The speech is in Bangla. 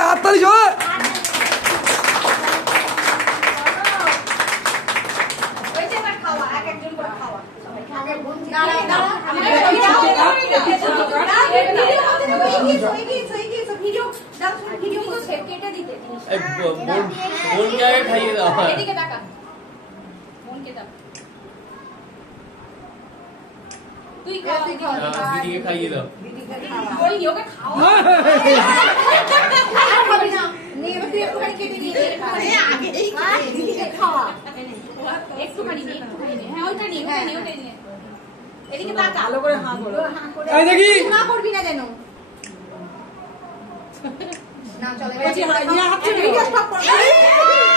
হাততালি জোরে। খাইয়ে দাও দিদিকে খাইয়ে দাও এদিকে তাকা ভালো করে হাঁ করো এই দেখি না করবি না যেন না চলে হাত থেকে ভিডিও স্টপ কর